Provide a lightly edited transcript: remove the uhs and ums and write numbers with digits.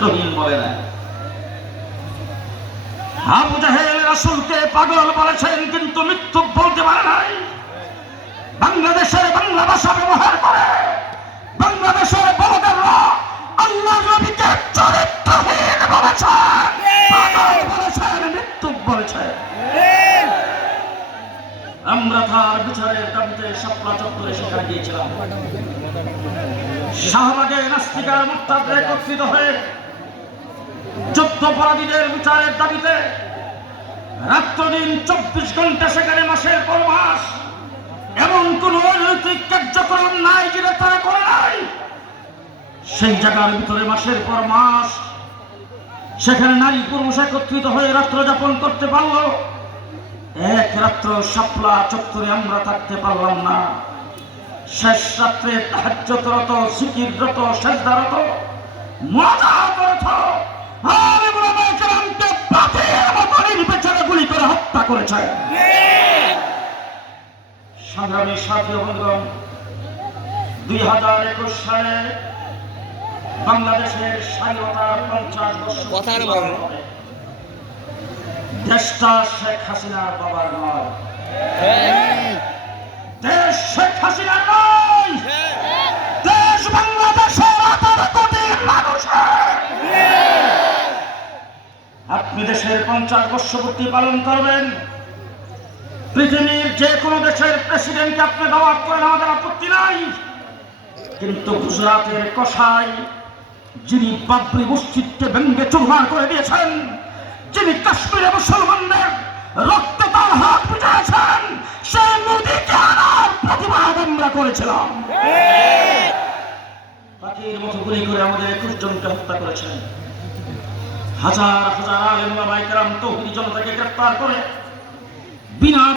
চরিত্রহীন বলে না। আবু জাহেল রাসূলকে পাগল বলেছেন, কিন্তু মৃত্যু বলতে পারে নাই। বাংলাদেশে বাংলা ভাষা ব্যবহার করে বাংলাদেশের বড়দেররা আল্লাহর নবীকে চরিত্রহীন বলেছেন, পাগল বলেছেন, মৃত্যু বলেছেন। আমরা তার বিচারের দাবিতে শাপলা চত্বরে সেখানে গিয়েছিলাম। শাহবাগে নাস্তিকার মুরতাদরা একত্রিত হয়ে যুদ্ধাপরাধীদের বিচারের দাবিতে রাত্রদিন 24 ঘন্টা সেখানে মাসের পর মাস এমন কোন অনৈতিক কার্যক্রম নাই যেটা তারা করে নাই। সেই জায়গার ভিতরে মাসের পর মাস সেখানে নারী পুরুষ একত্রিত হয়ে রাত্র যাপন করতে পারল। এক রাত্র শাপলা চত্বরে আমরা থাকতে পারলাম না। শেষ রাত্রে তাহাজ্জুদরত, জিকিররত, সেজদারত, মুনাজাতরত আলেমুলামায়ে কেরামকে পাথরের মতো নির্বিচারে গুলি করে হত্যা করেছে। সংগ্রামী সাথী ও বন্ধুগণ, 2021 সালে বাংলাদেশের স্বাধীনতার 50 বছর দেশটা শেখ হাসিনার বাবার নয়, দেশ শেখ হাসিনার নয়, দেশ বাংলাদেশের 18 কোটি মানুষের। আপনি দেশের 50 বর্ষপূর্তি পালন করবেন, পৃথিবীর যে কোনো দেশের প্রেসিডেন্টকে আপনি দাওয়াত করেন, আমাদের আপত্তি নাই। কিন্তু গুজরাটের কসাই, যিনি বাবরি মসজিদকে ভেঙে চুরমার করে দিয়েছেন, যিনি কাশ্মীরে মুসলমানদের রক্তে তার হাত বুঝেছেন, সেই মোদীকে আনার প্রতিবাদ আমরা করেছিলাম। পাখির মতো গুলি করে আমাদের 21 জনকে হত্যা করেছেন। হাজার হাজার আলেম ওলামায়ে কেরাম তৌহিদি জনতাকে গ্রেফতার করে বিনা